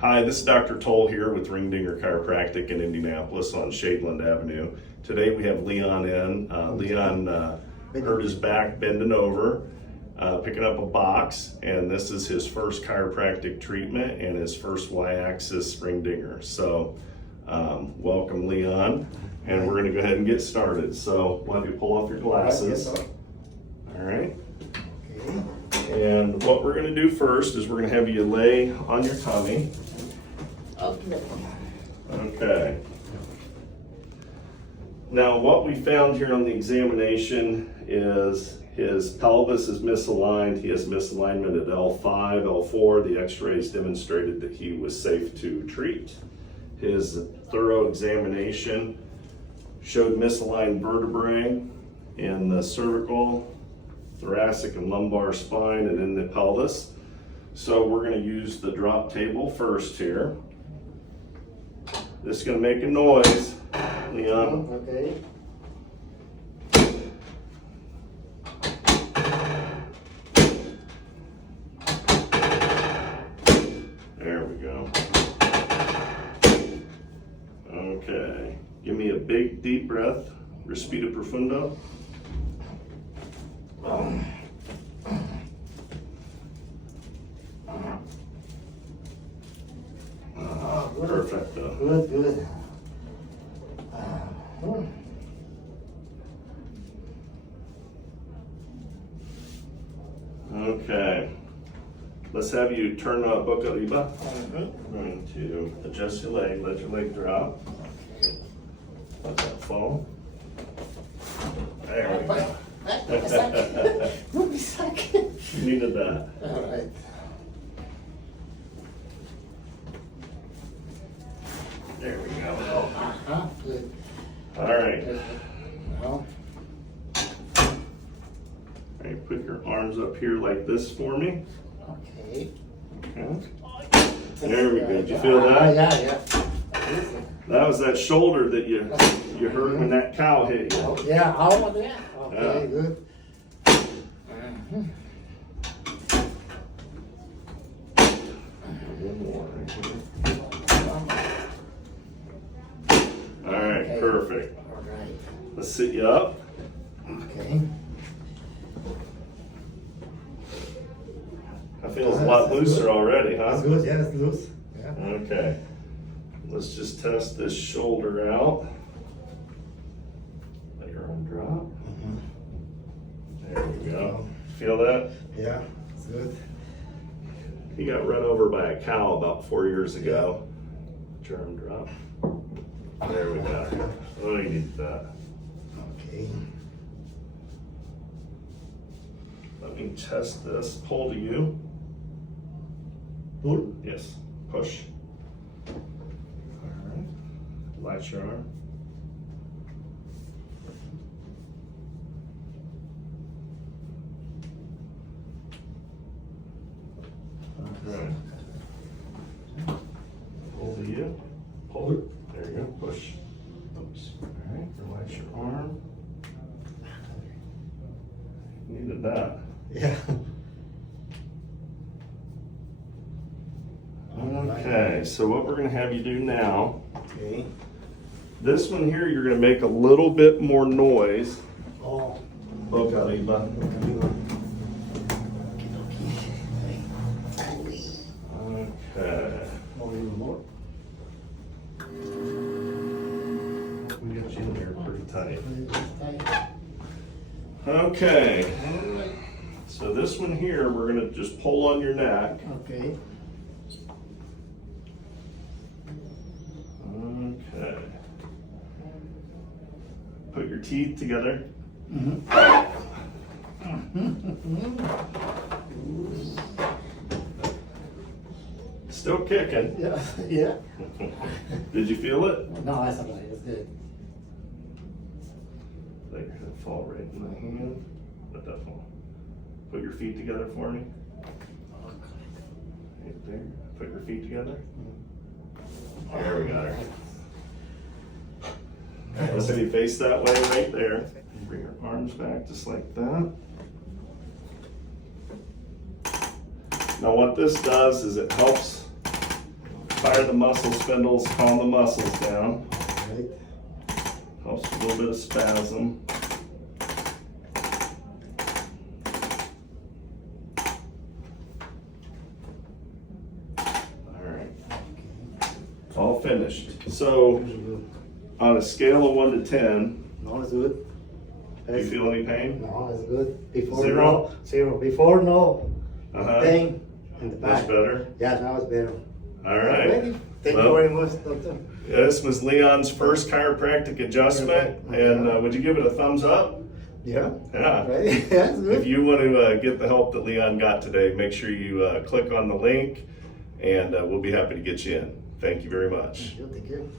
Hi, this is Dr. Toll here with RingDinger Chiropractic in Indianapolis on Shadeland Avenue. Today we have Leon in. Leon hurt his back bending over, picking up a box, and this is his first chiropractic treatment and his first Y-axis RingDinger. So welcome, Leon, and we're going to go ahead and get started. So why don't you pull off your glasses? All right. Okay. And what we're going to do first is we're going to have you lay on your tummy. Okay. Now what we found here on the examination is his pelvis is misaligned. He has misalignment at L5, L4. The x-rays demonstrated that he was safe to treat. His thorough examination showed misaligned vertebrae in the cervical, thoracic, and lumbar spine and in the pelvis. So we're going to use the drop table first here. This is going to make a noise, Leon. Okay. There we go. Okay. Give me a big deep breath. Respira profundo. Perfecto. Good, good. Okay. Let's have you turn boca arriba. I'm going to adjust your leg, let your leg drop. Let that fall. There we go. Wait a second. You needed that. All right. There we go. Good. All right. Now. All right, put your arms up here like this for me. Okay. Okay. There we go. Did you feel that? Yeah. That was that shoulder that you hurt when that cow hit you. Oh, yeah, how about that? Okay, Yeah. good. One more right here. All right, Okay. perfect. All right. Let's sit you up. Okay. That feels a lot looser already, That's huh? good, yeah, it's loose. Yeah. Okay. Let's just test this shoulder out. Let your arm drop. There we go. Feel that? Yeah, it's good. He got run over by a cow about 4 years ago. Let your arm drop. There we go. Oh, you need that. Okay. Let me test this. Pull to you. Pull. Yes. Push. All right. Light your arm. Okay. Pull to you. Pull. There you go. Push. Oops. All right. Relax your arm. Needed that. Yeah. Okay, so what we're going to have you do now, Okay. this one here, you're going to make a little bit more noise. Oh. Boca arriba. Okay. More. We got you in there pretty tight. Okay, so this one here, we're going to just pull on your neck. Okay. Okay. Put your teeth together. Still kicking. Yeah. Yeah. Did you feel it? No, that's all right. It's good. Let your head fall right in the hand. Let that fall. Put your feet together for me. Right there. Put your feet together. There we got her. Let's have you face that way right there. Bring your arms back just like that. Now what this does is it helps Fire the muscle spindles, calm the muscles down. Right. Helps with a little bit of spasm. Alright. All finished. So, on a scale of 1 to 10, No, it's good. do you feel any pain? No, it's good. Before, Zero? no. 0. Before, no. Uh-huh. Pain in the Much back. better? Yeah, now it's better. Alright. Ready? Thank Well, you very much, doctor. This was Leon's first chiropractic adjustment, and would you give it a thumbs up? Yeah. Yeah. Right? Yeah, it's good. If you want to get the help that Leon got today, make sure you click on the link, and we'll be happy to get you in. Thank you very much. Thank you.